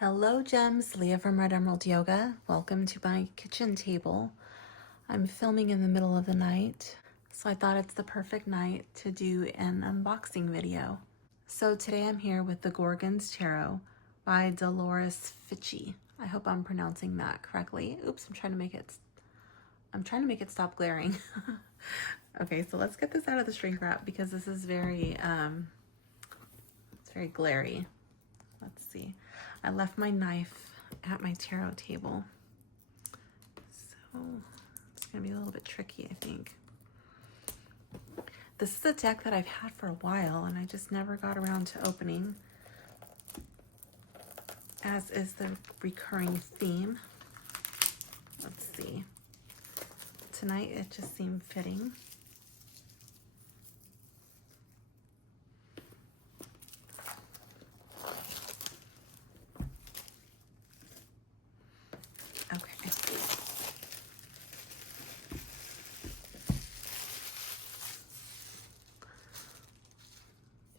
Hello gems, Leah from Red Emerald Yoga. Welcome to my kitchen table. I'm filming in the middle of the night, so I thought it's the perfect night to do an unboxing video. So today I'm here with the Gorgons Tarot by Dolores Fitchie. I hope I'm pronouncing that correctly. Oops, I'm trying to make it stop glaring. Okay, so let's get this out of the shrink wrap because this is very it's very glary. Let's see. I left my knife at my tarot table, so it's gonna be a little bit tricky, I think. This is a deck that I've had for a while and I just never got around to opening, as is the recurring theme. Let's see. Tonight it just seemed fitting.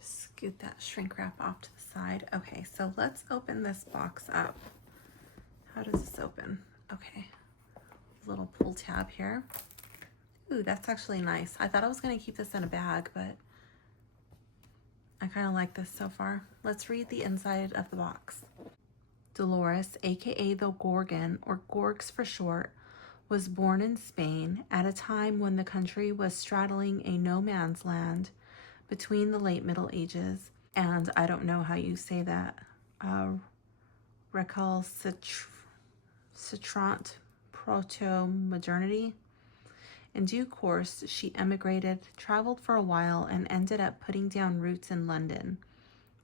Scoot that shrink wrap off to the side. Okay, so let's open this box up. How does this open? Okay, little pull tab here. Ooh, that's actually nice. I thought I was going to keep this in a bag, but I kind of like this so far. Let's read the inside of the box. Dolores, aka the Gorgon, or Gorgs for short, was born in Spain at a time when the country was straddling a no man's land between the late Middle Ages and, I don't know how you say that, recalcitrant proto-modernity. In due course, she emigrated, traveled for a while, and ended up putting down roots in London.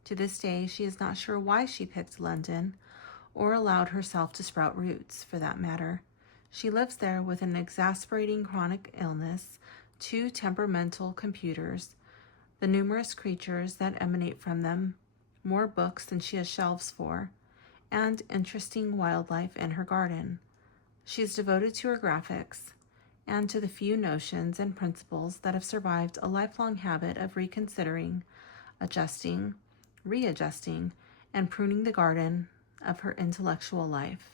To this day, she is not sure why she picked London, or allowed herself to sprout roots, for that matter. She lives there with an exasperating chronic illness, 2 temperamental computers, the numerous creatures that emanate from them, more books than she has shelves for, and interesting wildlife in her garden. She is devoted to her graphics and to the few notions and principles that have survived a lifelong habit of reconsidering, adjusting, readjusting, and pruning the garden of her intellectual life.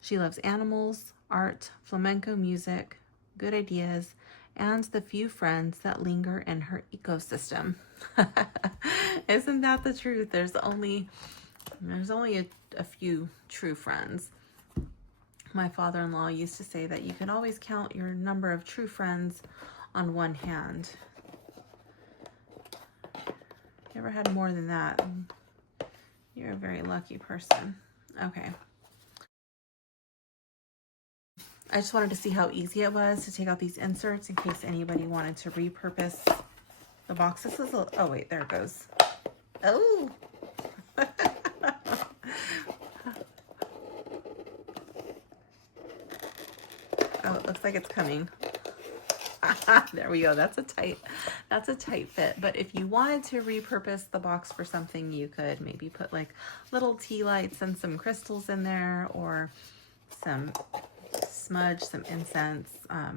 She loves animals, art, flamenco music, good ideas, and the few friends that linger in her ecosystem. Isn't that the truth? There's only a few true friends. My father-in-law used to say that you can always count your number of true friends on one hand. If you ever had more than that, you're a very lucky person. Okay. I just wanted to see how easy it was to take out these inserts in case anybody wanted to repurpose the box. This is oh wait, there it goes. Oh. Oh, it looks like it's coming. There we go. That's a tight fit. But if you wanted to repurpose the box for something, you could maybe put like little tea lights and some crystals in there, or some smudge, some incense. I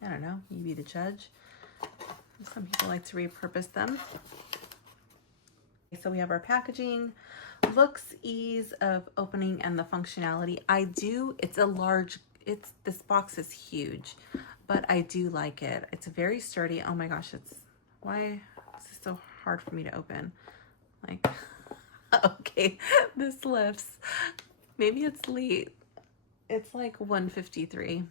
don't know, you be the judge. Some people like to repurpose them. So we have our packaging, looks, ease of opening, and the functionality. This box is huge, but I do like it. It's very sturdy. Oh my gosh, why is this so hard for me to open? Like, okay, this lifts. Maybe it's late. It's like 1:53.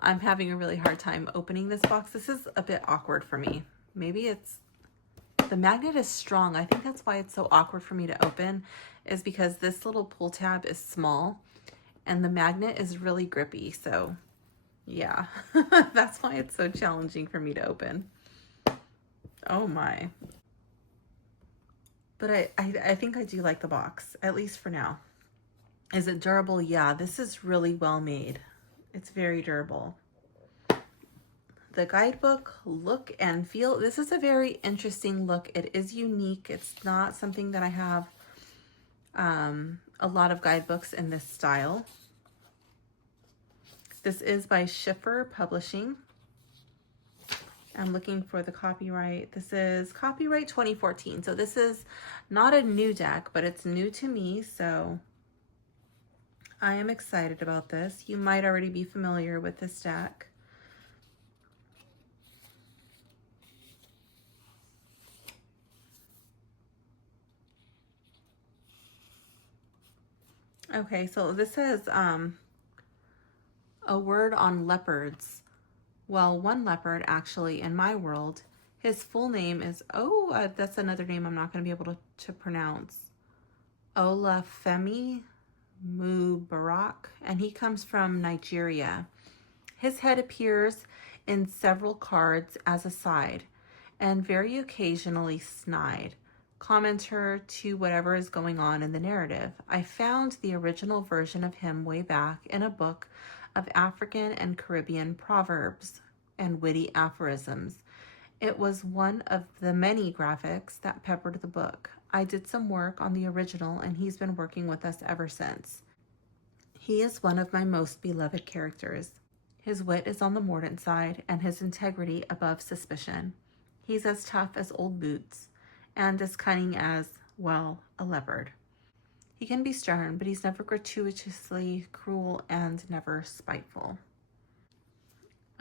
I'm having a really hard time opening this box. This is a bit awkward for me. Maybe the magnet is strong. I think that's why it's so awkward for me to open, is because this little pull tab is small and the magnet is really grippy. So yeah, that's why it's so challenging for me to open. Oh my. But I think I do like the box, at least for now. Is it durable? Yeah, this is really well made. It's very durable. The guidebook, look and feel. This is a very interesting look. It is unique. It's not something that I have a lot of guidebooks in this style. This is by Schiffer Publishing. I'm looking for the copyright. This is copyright 2014. So this is not a new deck, but it's new to me. So I am excited about this. You might already be familiar with this deck. Okay, so this says a word on leopards. Well, one leopard actually in my world, his full name is, that's another name I'm not going to be able to pronounce. Olafemi Mubarak, and he comes from Nigeria. His head appears in several cards as a side and very occasionally snide, commenter to whatever is going on in the narrative. I found the original version of him way back in a book of African and Caribbean proverbs and witty aphorisms. It was one of the many graphics that peppered the book. I did some work on the original, and he's been working with us ever since. He is one of my most beloved characters. His wit is on the mordant side, and his integrity above suspicion. He's as tough as old boots, and as cunning as, well, a leopard. He can be stern, but he's never gratuitously cruel and never spiteful.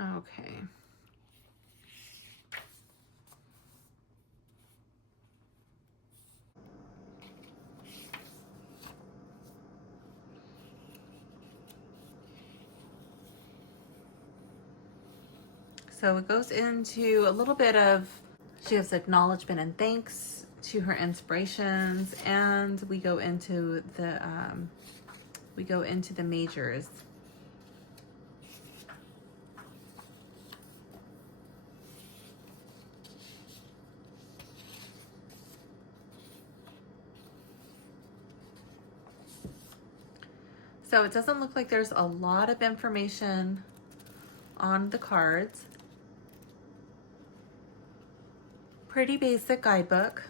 Okay. So it goes into a little bit of, she has acknowledgement and thanks to her inspirations, and we go into the majors. So it doesn't look like there's a lot of information on the cards. Pretty basic guidebook,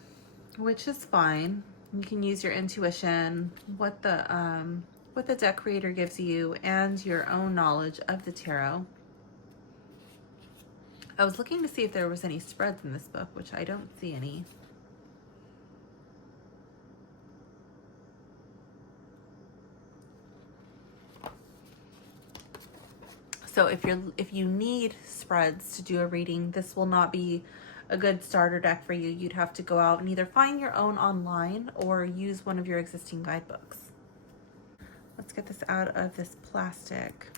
which is fine. You can use your intuition, what the deck creator gives you, and your own knowledge of the tarot. I was looking to see if there was any spreads in this book, which I don't see any. So if you need spreads to do a reading, this will not be a good starter deck for you. You'd have to go out and either find your own online or use one of your existing guidebooks. Let's get this out of this plastic.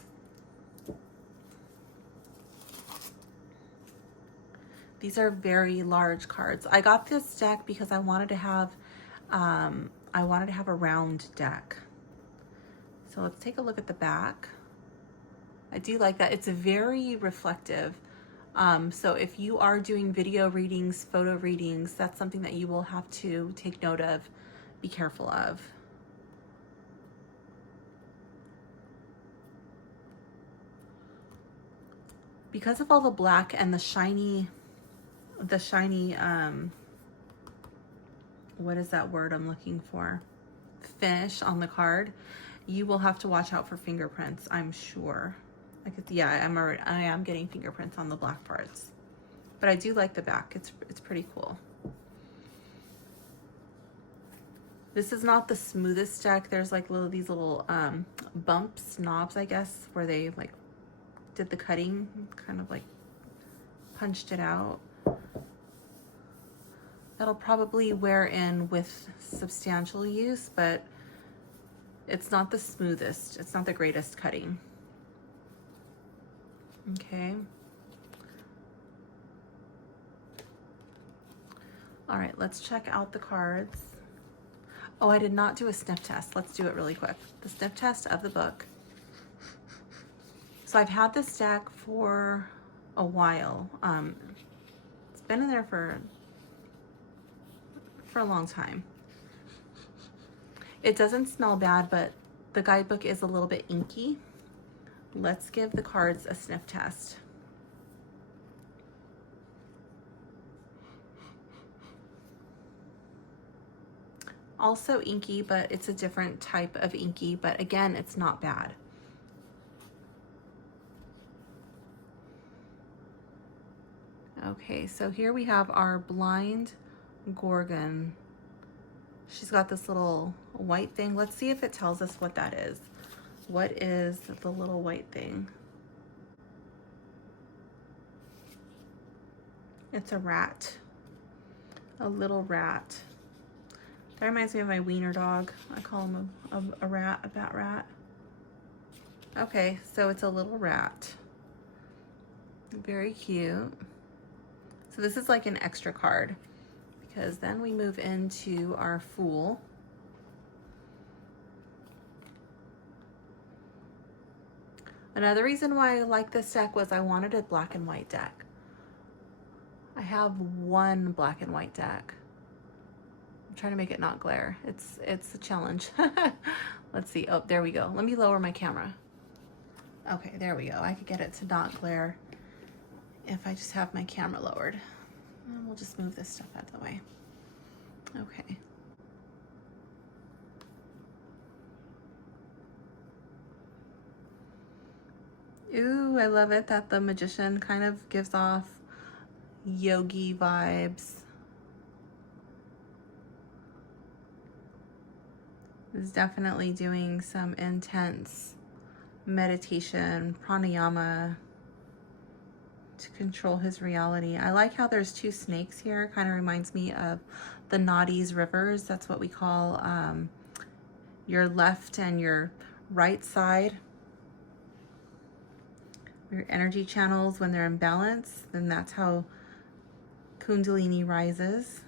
These are very large cards. I got this deck because I wanted to have a round deck. So let's take a look at the back. I do like that. It's very reflective. So if you are doing video readings, photo readings, that's something that you will have to take note of, be careful of. Because of all the black and the shiny, what is that word I'm looking for? Finish on the card, you will have to watch out for fingerprints, I'm sure. I am getting fingerprints on the black parts, but I do like the back. It's pretty cool. This is not the smoothest deck. There's like these little bumps, knobs, I guess, where they like did the cutting, kind of like punched it out. That'll probably wear in with substantial use, but it's not the smoothest. It's not the greatest cutting. Okay. All right, let's check out the cards. Oh, I did not do a sniff test. Let's do it really quick. The sniff test of the book. So I've had this deck for a while. It's been in there for a long time. It doesn't smell bad, but the guidebook is a little bit inky. Let's give the cards a sniff test. Also inky, but it's a different type of inky, but again, it's not bad. Okay, so here we have our Blind Gorgon. She's got this little white thing. Let's see if it tells us what that is. What is the little white thing? It's a rat. A little rat. That reminds me of my wiener dog. I call him a rat, a bat rat. Okay, so it's a little rat. Very cute. So this is like an extra card, because then we move into our Fool. Another reason why I like this deck was I wanted a black and white deck. I have one black and white deck. I'm trying to make it not glare. It's a challenge. Let's see. Oh, there we go. Let me lower my camera. Okay, there we go. I could get it to not glare if I just have my camera lowered. And we'll just move this stuff out of the way. Okay. Ooh, I love it that the magician kind of gives off yogi vibes. Is definitely doing some intense meditation, pranayama, to control his reality. I like how there's two snakes here. Kind of reminds me of the Nadi's rivers. That's what we call your left and your right side. Your energy channels, when they're in balance, then that's how Kundalini rises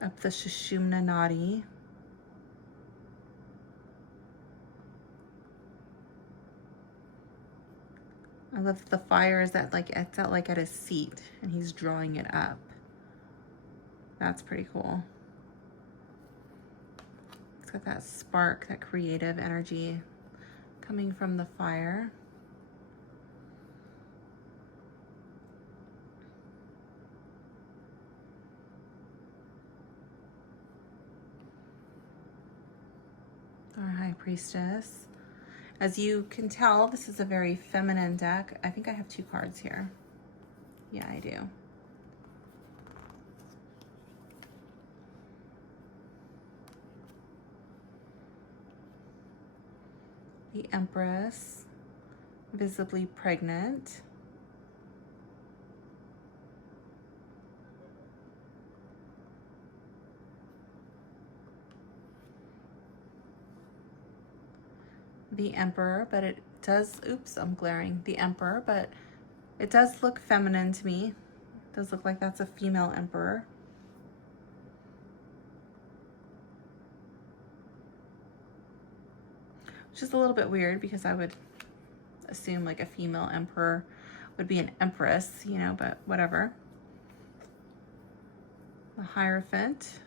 up the Sushumna Nadi. I love the fire is that like it's at like at his seat and he's drawing it up. That's pretty cool. It's got that spark, that creative energy coming from the fire. Our High Priestess. As you can tell, this is a very feminine deck. I think I have two cards here. Yeah, I do. The Empress, visibly pregnant. The Emperor, but it does, oops, I'm glaring. The Emperor, but it does look feminine to me. It does look like that's a female emperor. Which is a little bit weird because I would assume like a female emperor would be an empress, you know, but whatever. The Hierophant.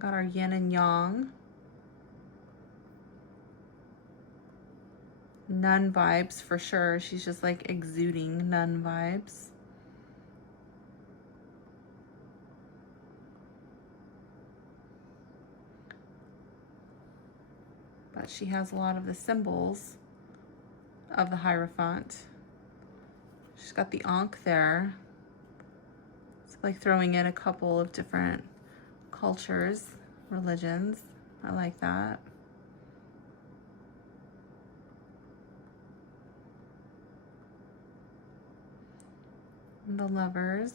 Got our yin and yang. Nun vibes for sure. She's just like exuding nun vibes. But she has a lot of the symbols of the Hierophant. She's got the Ankh there. It's like throwing in a couple of different cultures, religions. I like that. The Lovers.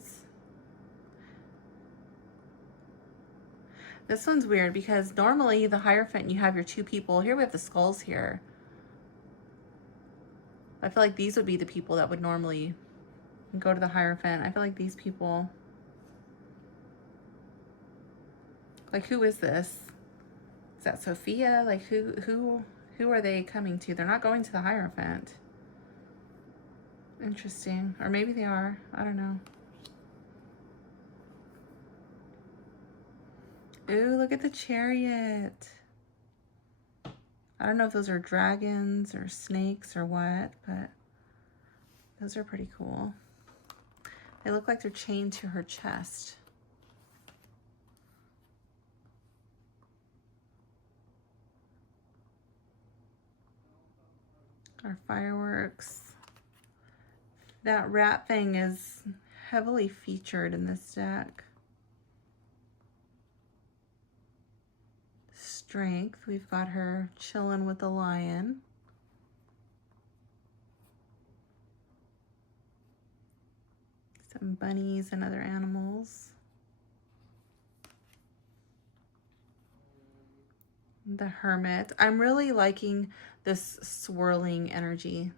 This one's weird because normally the Hierophant, you have your two people. Here we have the skulls here. I feel like these would be the people that would normally go to the Hierophant. I feel like these people, like who is this? Is that Sophia? Like who are they coming to? They're not going to the Hierophant. Interesting. Or maybe they are. I don't know. Ooh, look at the Chariot. I don't know if those are dragons or snakes or what, but those are pretty cool. They look like they're chained to her chest. Our fireworks. That rat thing is heavily featured in this deck. Strength, we've got her chilling with the lion. Some bunnies and other animals. The Hermit. I'm really liking this swirling energy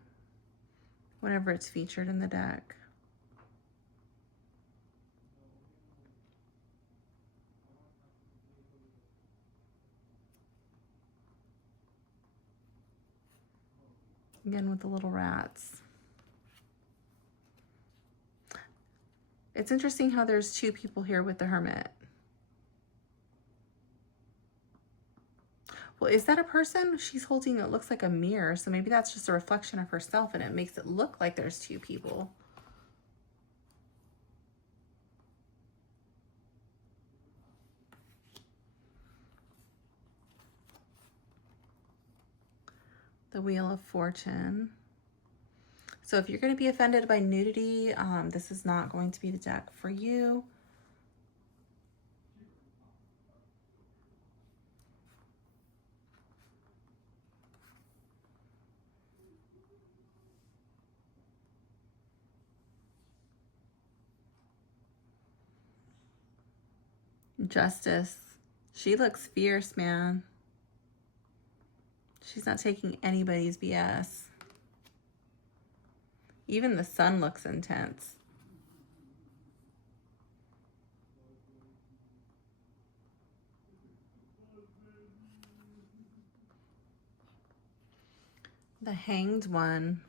whenever it's featured in the deck. Again with the little rats. It's interesting how there's two people here with the Hermit. Well, is that a person? She's holding, it looks like a mirror, so maybe that's just a reflection of herself and it makes it look like there's two people. The Wheel of Fortune. So if you're going to be offended by nudity, this is not going to be the deck for you. Justice. She looks fierce, man. She's not taking anybody's BS. Even the sun looks intense. The Hanged One.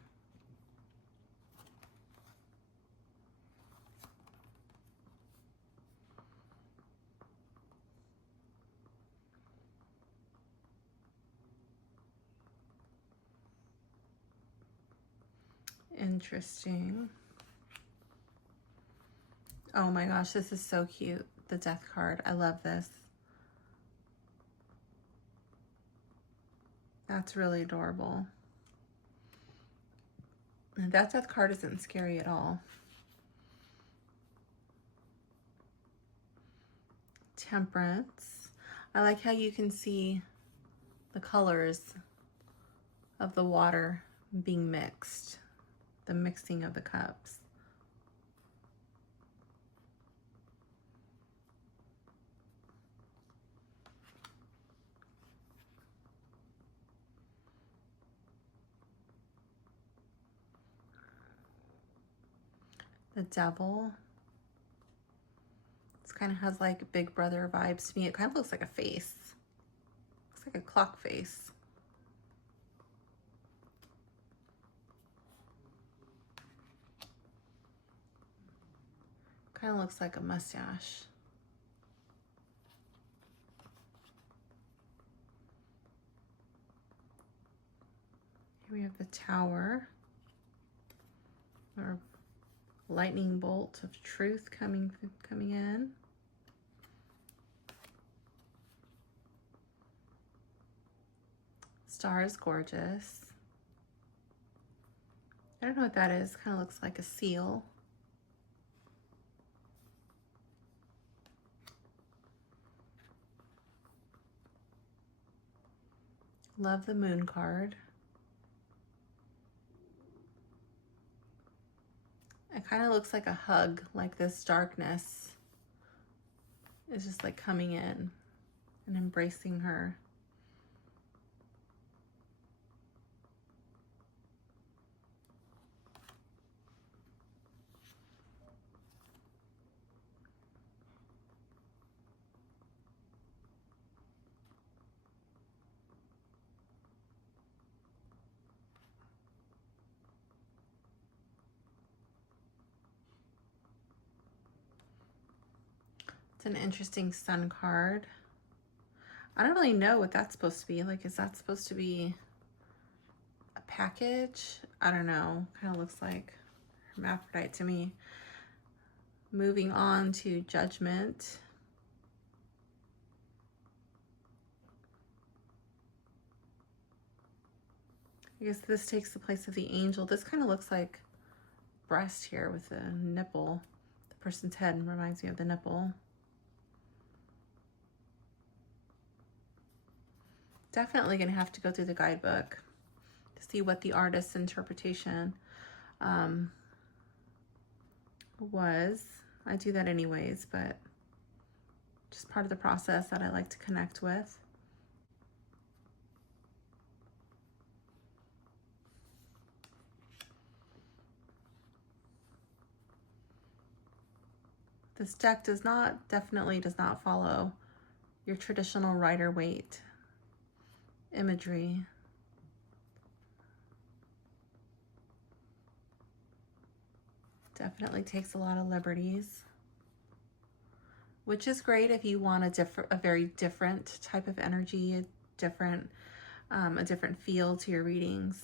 Interesting. Oh my gosh, this is so cute. The Death card. I love this. That's really adorable. And that Death card isn't scary at all. Temperance. I like how you can see the colors of the water being mixed. The mixing of the cups. The Devil. This kind of has like Big Brother vibes to me. It kind of looks like a face. Looks like a clock face. Kind of looks like a mustache. Here we have the Tower. Our lightning bolt of truth coming in. Star is gorgeous. I don't know what that is. Kind of looks like a seal. Love the Moon card. It kind of looks like a hug, like this darkness is just like coming in and embracing her. It's an interesting Sun card. I don't really know what that's supposed to be. Like, is that supposed to be a package? I don't know. Kind of looks like hermaphrodite to me. Moving on to Judgment. I guess this takes the place of the angel. This kind of looks like breast here with the nipple. The person's head reminds me of the nipple. Definitely going to have to go through the guidebook to see what the artist's interpretation was. I do that anyways, but just part of the process that I like to connect with. This deck definitely does not follow your traditional Rider-Waite imagery. Definitely takes a lot of liberties, which is great if you want a very different type of energy, a different feel to your readings.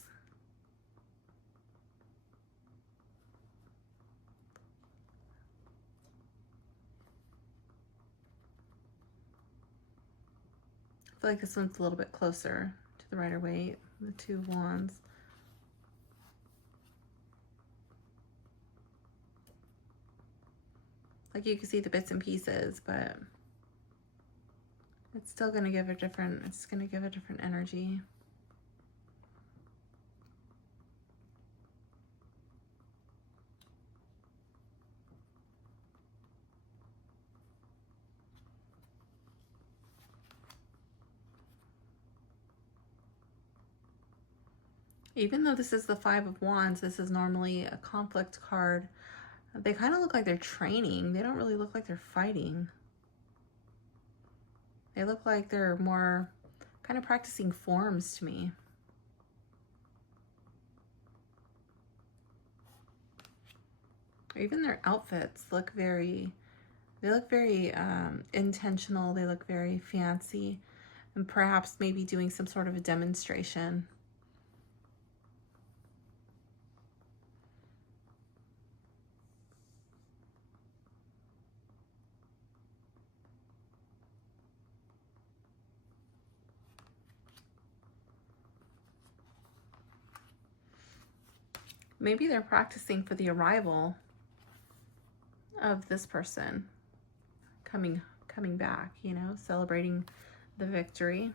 I feel like this one's a little bit closer to the Rider-Waite, the Two of Wands. Like you can see the bits and pieces, but it's still going to give a different, energy. Even though this is the Five of Wands, this is normally a conflict card. They kind of look like they're training. They don't really look like they're fighting. They look like they're more kind of practicing forms to me. Or even their outfits look very, intentional. They look very fancy, and perhaps maybe doing some sort of a demonstration. Maybe they're practicing for the arrival of this person coming back, you know, celebrating the victory.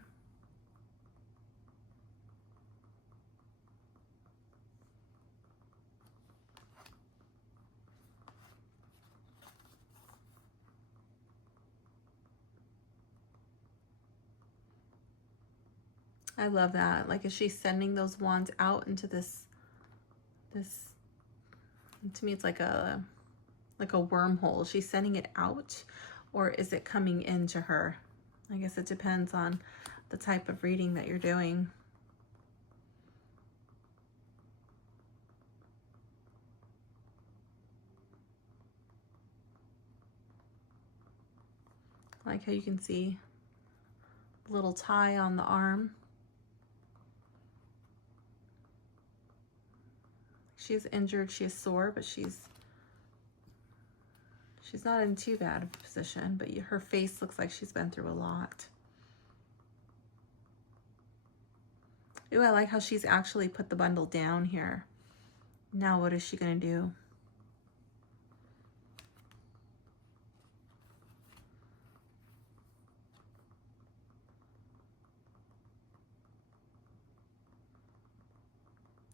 I love that. Like, is she sending those wands out into this, to me, it's like a wormhole. She's sending it out, or is it coming into her? I guess it depends on the type of reading that you're doing. I like how you can see a little tie on the arm. She is injured, she is sore, but she's not in too bad of a position, but her face looks like she's been through a lot. Ooh, I like how she's actually put the bundle down here. Now what is she gonna do?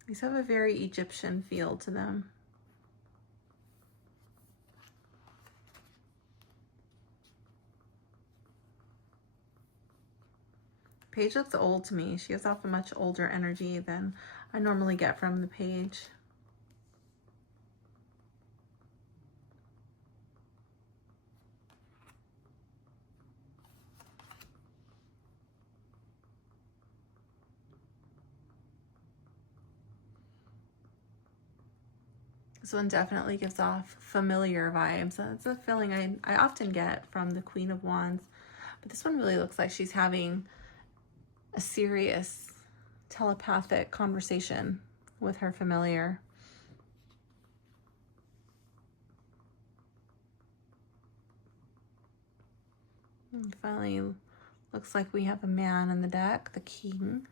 These have a very Egyptian feel to them. Page looks old to me. She gives off a much older energy than I normally get from the page. This one definitely gives off familiar vibes. That's a feeling I often get from the Queen of Wands. But this one really looks like she's having a serious telepathic conversation with her familiar. And finally, looks like we have a man in the deck, the King.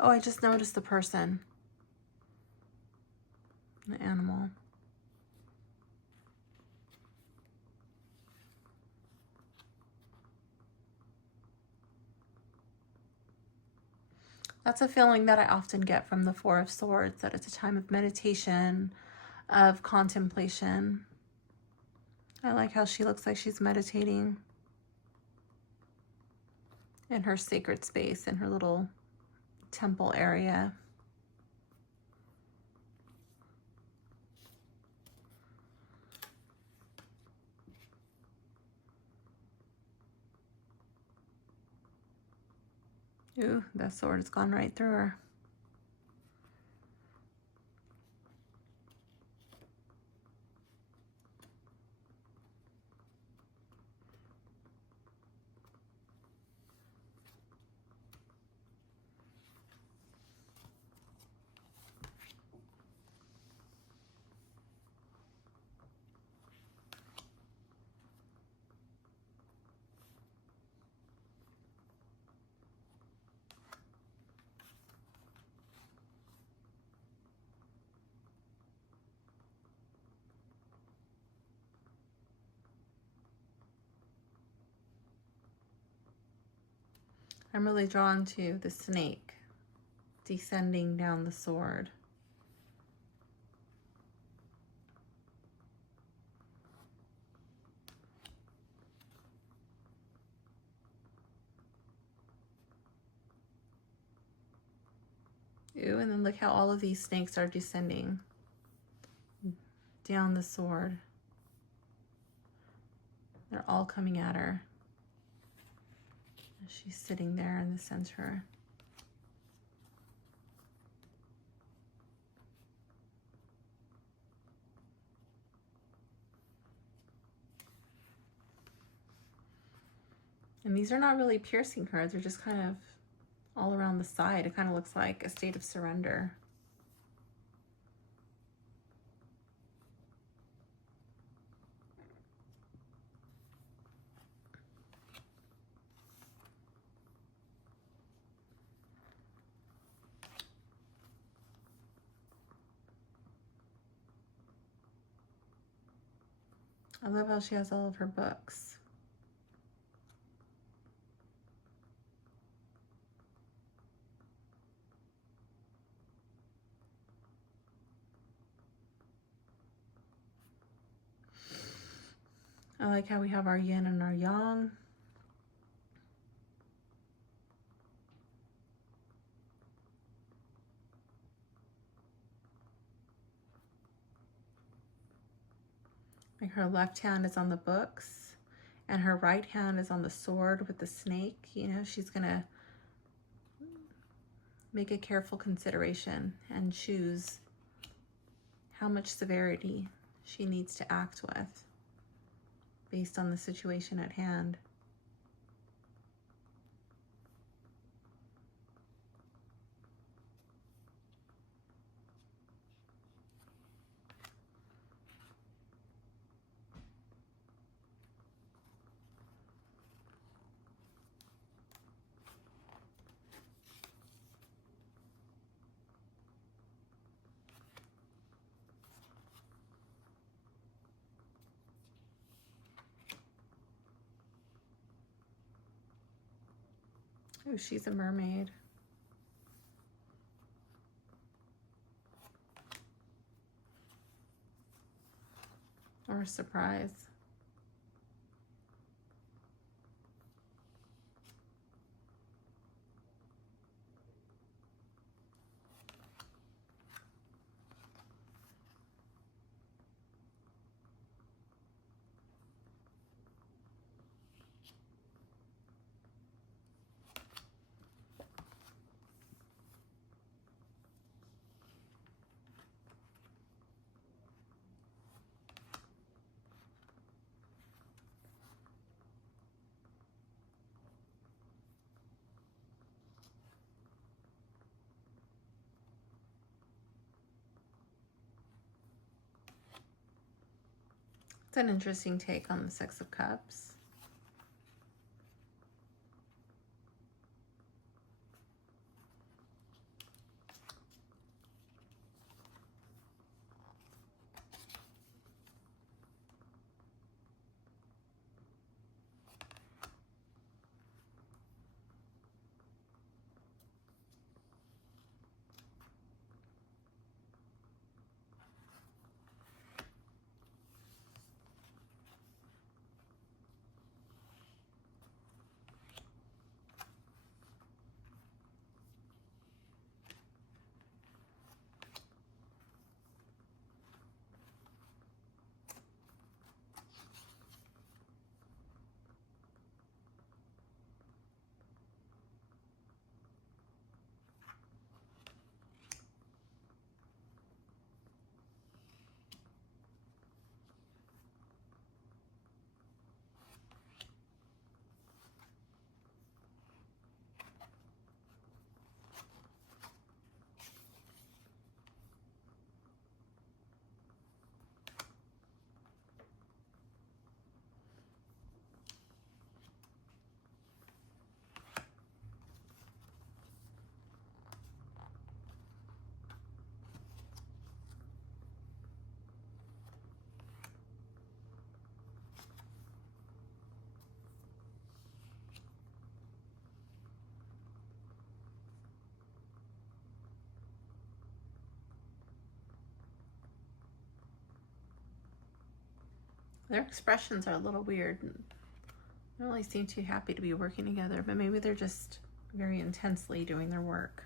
Oh, I just noticed the person. The animal. That's a feeling that I often get from the Four of Swords, that it's a time of meditation, of contemplation. I like how she looks like she's meditating in her sacred space, in her little temple area. Ooh, that sword has gone right through her. I'm really drawn to the snake descending down the sword. Ooh, and then look how all of these snakes are descending down the sword. They're all coming at her. She's sitting there in the center. And these are not really piercing her. They're just kind of all around the side. It kind of looks like a state of surrender. I love how she has all of her books. I like how we have our yin and our yang. Like her left hand is on the books and her right hand is on the sword with the snake. You know, she's gonna make a careful consideration and choose how much severity she needs to act with based on the situation at hand. Oh, she's a mermaid. Or a surprise. It's an interesting take on the Six of Cups. Their expressions are a little weird. They don't really seem too happy to be working together, but maybe they're just very intensely doing their work.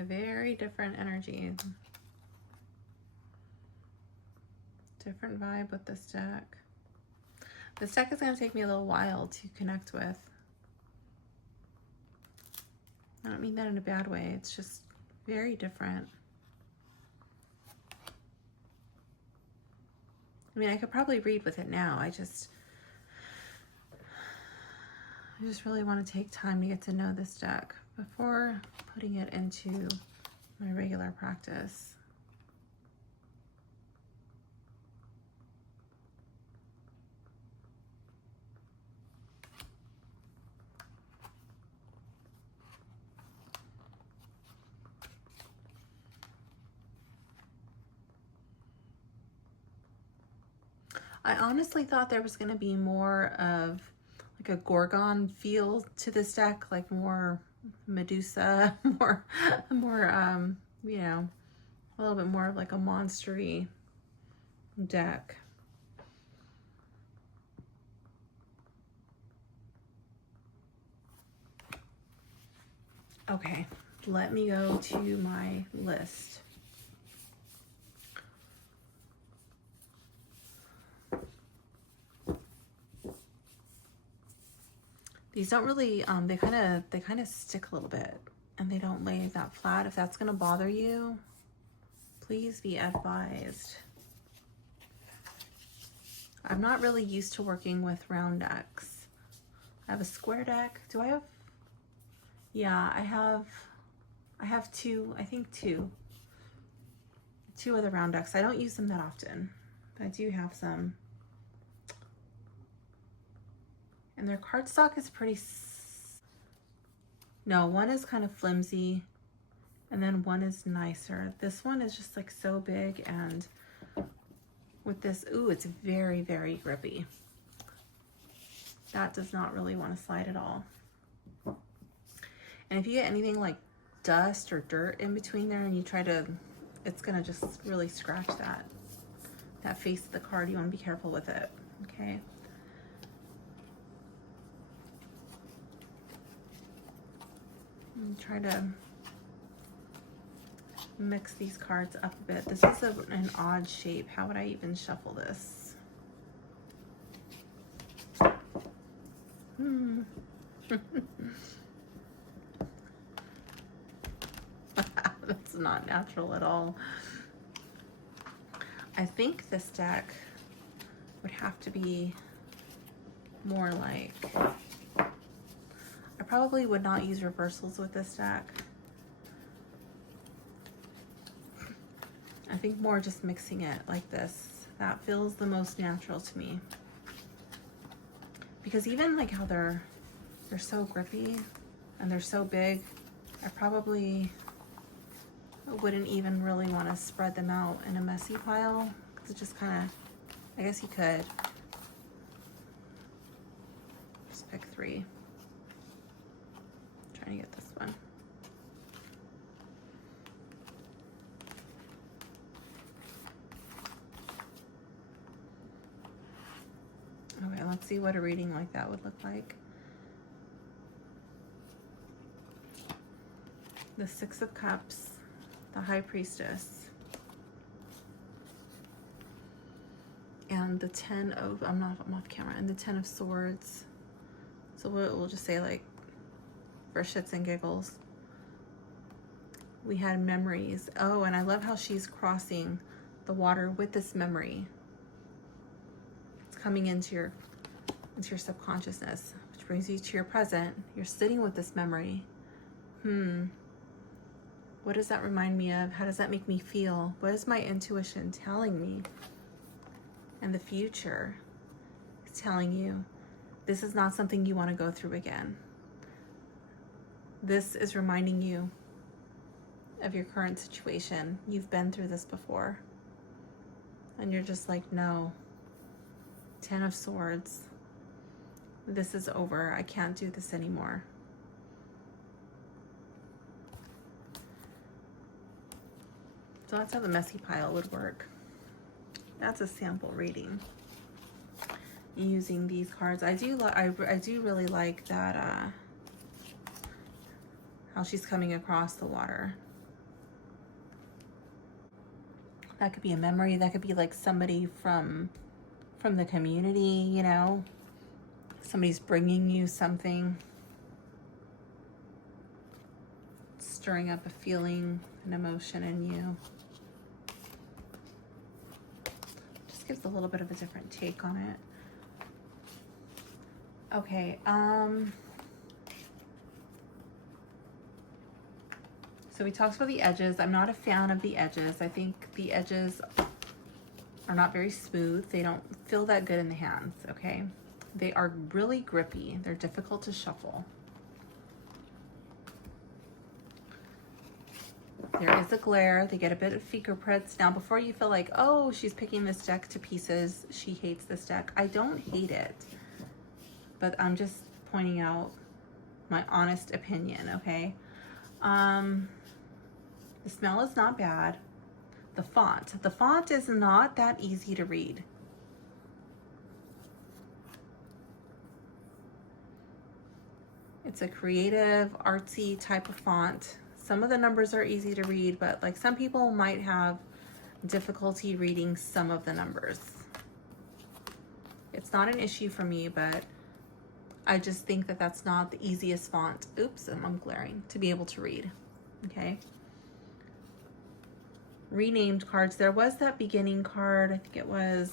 A very different energy. Different vibe with this deck. This deck is going to take me a little while to connect with. I don't mean that in a bad way. It's just very different. I mean, I could probably read with it now. I just really want to take time to get to know this deck before putting it into my regular practice. I honestly thought there was going to be more of like a Gorgon feel to this deck, like more Medusa, more, you know, a little bit more of like a monstery deck. Okay, let me go to my list. These don't really, they kind of stick a little bit and they don't lay that flat. If that's gonna bother you, please be advised. I'm not really used to working with round decks. I have a square deck. Do I have? Yeah, I have two, I think two of the round decks. I don't use them that often, but I do have some. And their cardstock is pretty, no, one is kind of flimsy and then one is nicer. This one is just like so big, and with this, ooh, it's very, very grippy. That does not really want to slide at all. And if you get anything like dust or dirt in between there and you try to, it's gonna just really scratch that face of the card. You want to be careful with it, okay? And try to mix these cards up a bit. This is an odd shape. How would I even shuffle this? That's not natural at all. I think this deck would have to be more like, I probably would not use reversals with this deck. I think more just mixing it like this. That feels the most natural to me. Because even like how they're so grippy and they're so big, I probably wouldn't even really want to spread them out in a messy pile. Because it just kind of, I guess you could. Just pick three. I'm trying to get this one. Okay, let's see what a reading like that would look like. The Six of Cups, the High Priestess, and the 10 of, I'm off camera, and the 10 of Swords, So we'll just say, like, for shits and giggles. We had memories. Oh, and I love how she's crossing the water with this memory. It's coming into your subconsciousness, which brings you to your present. You're sitting with this memory. What does that remind me of? How does that make me feel? What is my intuition telling me? And the future is telling you this is not something you want to go through again. This is reminding you of your current situation. You've been through this before. And you're just like, no. 10 of Swords. This is over. I can't do this anymore. So that's how the messy pile would work. That's a sample reading using these cards. I do really like that how she's coming across the water. That could be a memory. That could be like somebody from the community, you know. Somebody's bringing you something, stirring up a feeling, an emotion in you. Just gives a little bit of a different take on it. Okay, so we talked about the edges. I'm not a fan of the edges. I think the edges are not very smooth. They don't feel that good in the hands, okay? They are really grippy. They're difficult to shuffle. There is a glare. They get a bit of fingerprints. Now, before you feel like, oh, she's picking this deck to pieces, she hates this deck. I don't hate it, but I'm just pointing out my honest opinion, okay? The smell is not bad. The font is not that easy to read. It's a creative, artsy type of font. Some of the numbers are easy to read, but like some people might have difficulty reading some of the numbers. It's not an issue for me, but I just think that that's not the easiest font. Oops, I'm glaring, to be able to read, okay? Renamed cards. There was that beginning card, I think it was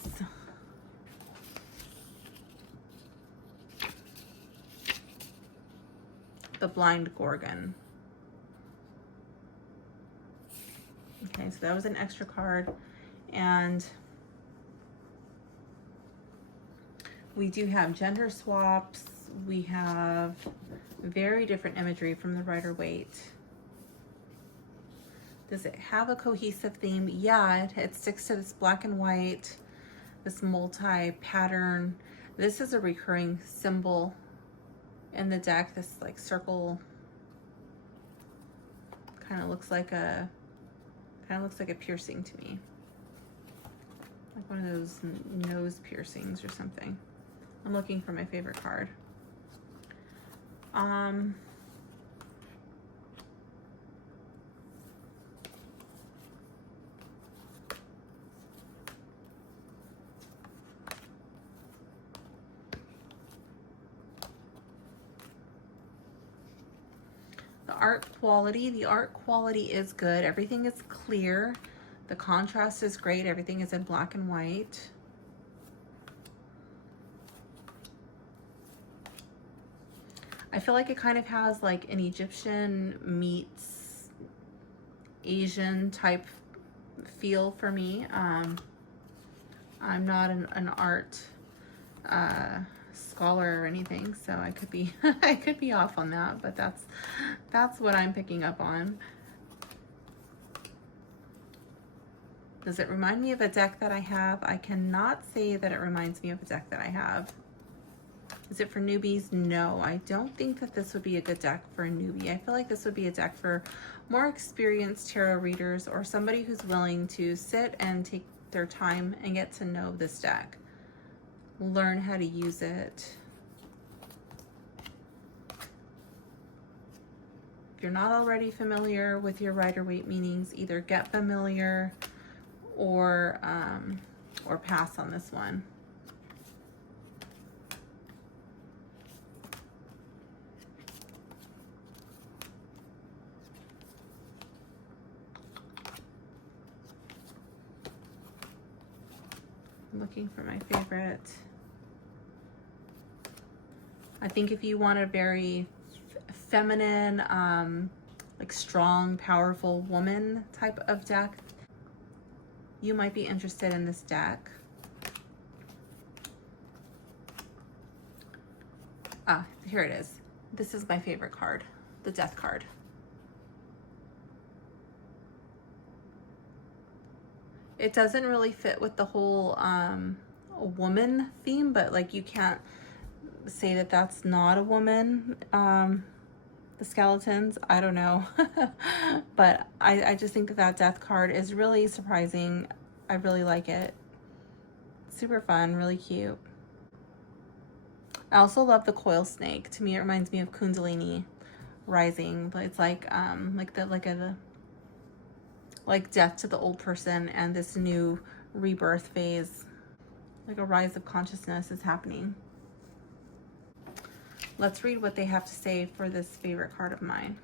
the Blind Gorgon. Okay, so that was an extra card, and we do have gender swaps. We have very different imagery from the Rider-Waite. Does it have a cohesive theme? Yeah, it sticks to this black and white, this multi-pattern. This is a recurring symbol in the deck. This like circle kind of looks like a piercing to me, like one of those nose piercings or something. I'm looking for my favorite card. The art quality is good. Everything is clear. The contrast is great. Everything is in black and white. I feel like it kind of has like an Egyptian meets Asian type feel for me. I'm not an art scholar or anything, so I could be I could be off on that, but that's what I'm picking up on. Does it remind me of a deck that I have? I cannot say that it reminds me of a deck that I have. Is it for newbies? No, I don't think that this would be a good deck for a newbie. I feel like this would be a deck for more experienced tarot readers or somebody who's willing to sit and take their time and get to know this deck. Learn how to use it. If you're not already familiar with your Rider-Waite meanings, either get familiar or pass on this one. I'm looking for my favorite. I think if you want a very feminine, like strong, powerful woman type of deck, you might be interested in this deck. Ah, here it is. This is my favorite card, the Death card. It doesn't really fit with the whole woman theme, but like you can't say that that's not a woman. The skeletons, I don't know. But I just think that that Death card is really surprising. I really like it. Super fun, really cute. I also love the coil snake. To me, it reminds me of Kundalini rising. But it's like death to the old person and this new rebirth phase. Like a rise of consciousness is happening. Let's read what they have to say for this favorite card of mine.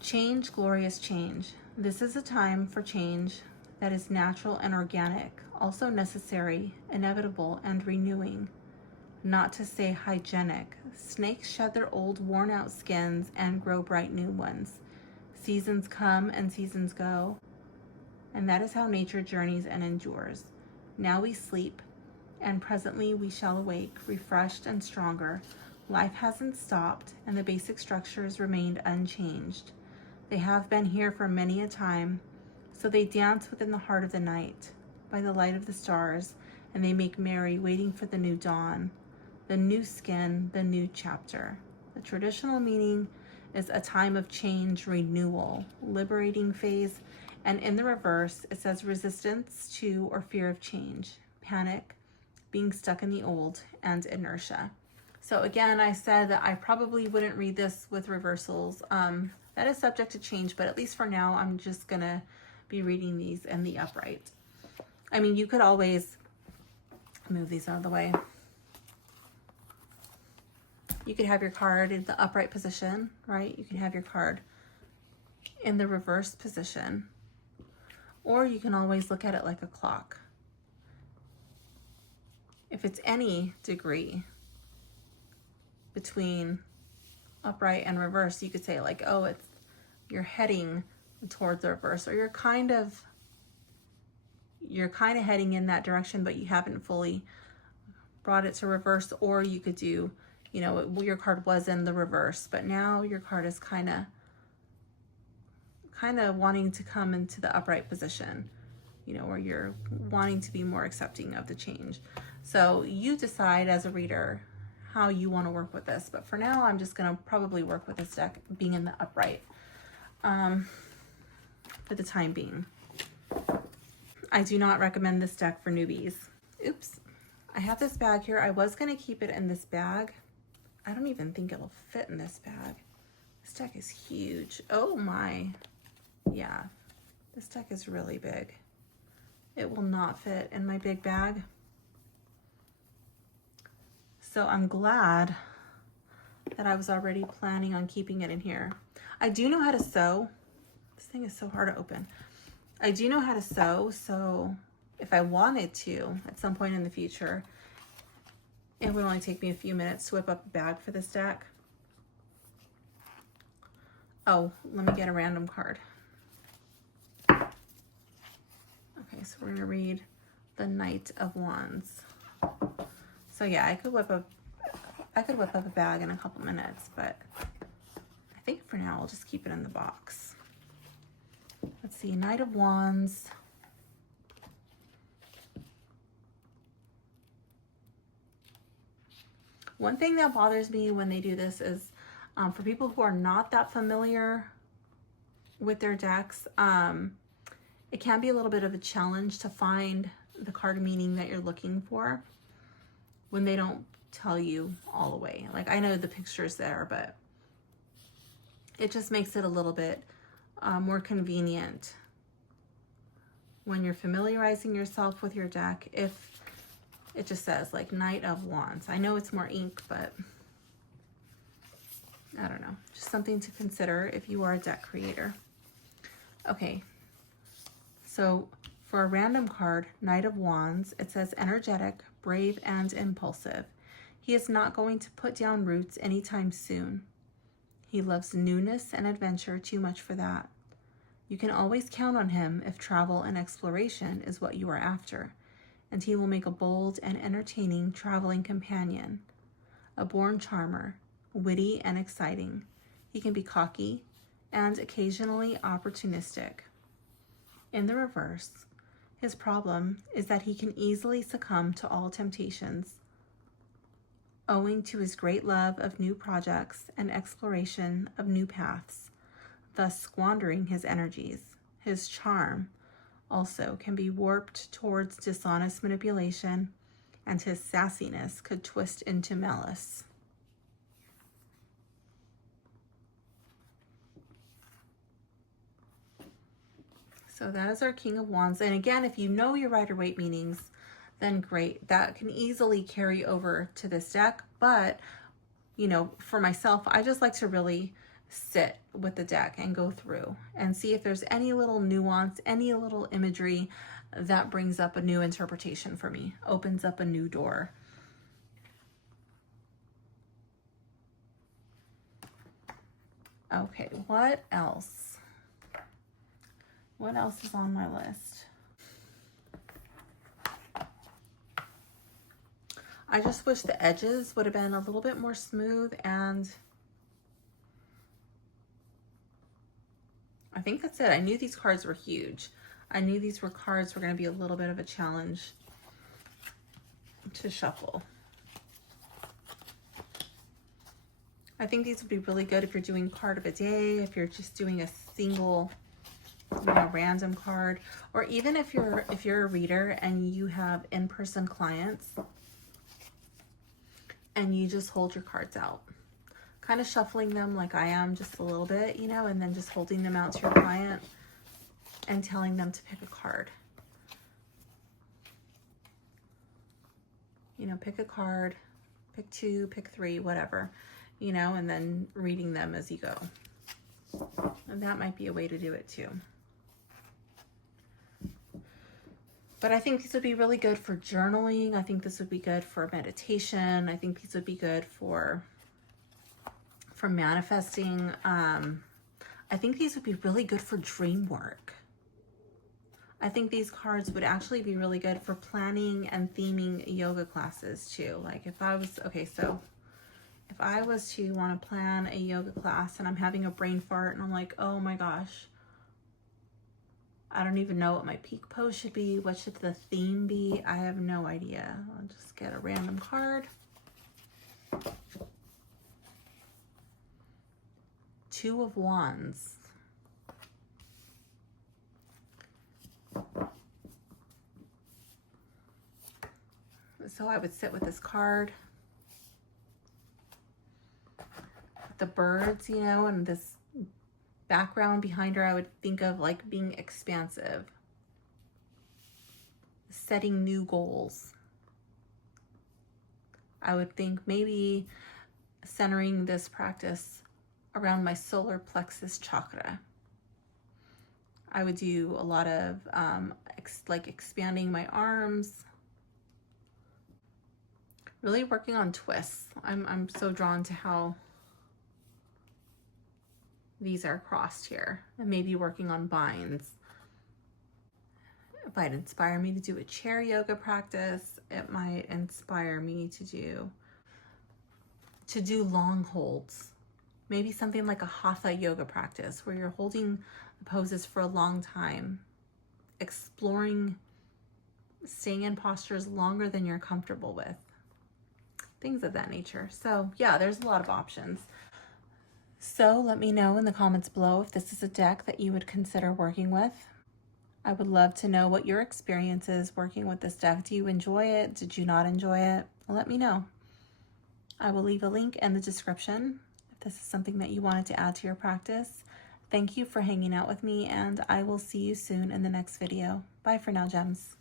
Change, glorious change. This is a time for change that is natural and organic, also necessary, inevitable, and renewing. Not to say hygienic. Snakes shed their old, worn-out skins and grow bright new ones. Seasons come and seasons go, and that is how nature journeys and endures. Now we sleep, and presently we shall awake, refreshed and stronger. Life hasn't stopped, and the basic structures remained unchanged. They have been here for many a time, so they dance within the heart of the night, by the light of the stars, and they make merry, waiting for the new dawn, the new skin, the new chapter. The traditional meaning is a time of change, renewal, liberating phase, and in the reverse, it says resistance to or fear of change, panic, being stuck in the old, and inertia. So again, I said that I probably wouldn't read this with reversals. That is subject to change, but at least for now, I'm just gonna be reading these in the upright. I mean, you could always move these out of the way. You could have your card in the upright position, right? You can have your card in the reverse position, or you can always look at it like a clock. If it's any degree between upright and reverse, you could say like, oh, you're heading towards the reverse, or you're kind of heading in that direction, but you haven't fully brought it to reverse. Or you could do, your card was in the reverse, but now your card is kind of wanting to come into the upright position, where you're wanting to be more accepting of the change. So you decide as a reader how you want to work with this. But for now, I'm just going to probably work with this deck being in the upright for the time being. I do not recommend this deck for newbies. Oops. I have this bag here. I was going to keep it in this bag. I don't even think it'll fit in this bag. This deck is huge. Oh my. Yeah. This deck is really big. It will not fit in my big bag. So I'm glad that I was already planning on keeping it in here. I do know how to sew. This thing is so hard to open. I do know how to sew, so if I wanted to at some point in the future, it would only take me a few minutes to whip up a bag for this deck. Oh, let me get a random card. Okay, so we're gonna read the Knight of Wands. So yeah, I could whip up a bag in a couple minutes, but I think for now I'll just keep it in the box. Let's see, Knight of Wands. One thing that bothers me when they do this is for people who are not that familiar with their decks, it can be a little bit of a challenge to find the card meaning that you're looking for when they don't tell you all the way. Like, I know the picture's there, but it just makes it a little bit more convenient when you're familiarizing yourself with your deck if it just says like Knight of Wands. I know it's more ink, but I don't know. Just something to consider if you are a deck creator. Okay. So for a random card, Knight of Wands, it says energetic, brave, and impulsive. He is not going to put down roots anytime soon. He loves newness and adventure too much for that. You can always count on him if travel and exploration is what you are after, and he will make a bold and entertaining traveling companion. A born charmer, witty and exciting. He can be cocky and occasionally opportunistic. In the reverse, his problem is that he can easily succumb to all temptations, owing to his great love of new projects and exploration of new paths, thus squandering his energies. His charm also can be warped towards dishonest manipulation, and his sassiness could twist into malice. So that is our King of Wands. And again, if you know your Rider-Waite meanings, then great. That can easily carry over to this deck. But, you know, for myself, I just like to really sit with the deck and go through and see if there's any little nuance, any little imagery that brings up a new interpretation for me, opens up a new door. Okay, what else? What else is on my list? I just wish the edges would have been a little bit more smooth, and I think that's it. I knew these cards were huge. I knew these cards were going to be a little bit of a challenge to shuffle. I think these would be really good if you're doing card of a day, if you're just doing a single, you know, random card, or even if you're a reader and you have in-person clients and you just hold your cards out, kind of shuffling them like I am just a little bit, you know, and then just holding them out to your client and telling them to pick a card. You know, pick a card, pick two, pick three, whatever, you know, and then reading them as you go. And that might be a way to do it too. But I think these would be really good for journaling. I think this would be good for meditation. I think these would be good for manifesting. I think these would be really good for dream work. I think these cards would actually be really good for planning and theming yoga classes too. Like if I was, okay, so if I was to want to plan a yoga class and I'm having a brain fart and I'm like, oh my gosh, I don't even know what my peak pose should be. What should the theme be? I have no idea. I'll just get a random card. Two of Wands. So I would sit with this card. The birds, you know, and this background behind her, I would think of like being expansive, setting new goals. I would think maybe centering this practice around my solar plexus chakra. I would do a lot of like expanding my arms, really working on twists. I'm so drawn to how these are crossed here, and maybe working on binds. It might inspire me to do a chair yoga practice. It might inspire me to do long holds. Maybe something like a hatha yoga practice where you're holding the poses for a long time, exploring, staying in postures longer than you're comfortable with. Things of that nature. So yeah, there's a lot of options. So let me know in the comments below if this is a deck that you would consider working with. I would love to know what your experience is working with this deck. Do you enjoy it? Did you not enjoy it? Let me know. I will leave a link in the description if this is something that you wanted to add to your practice. Thank you for hanging out with me, and I will see you soon in the next video. Bye for now, gems.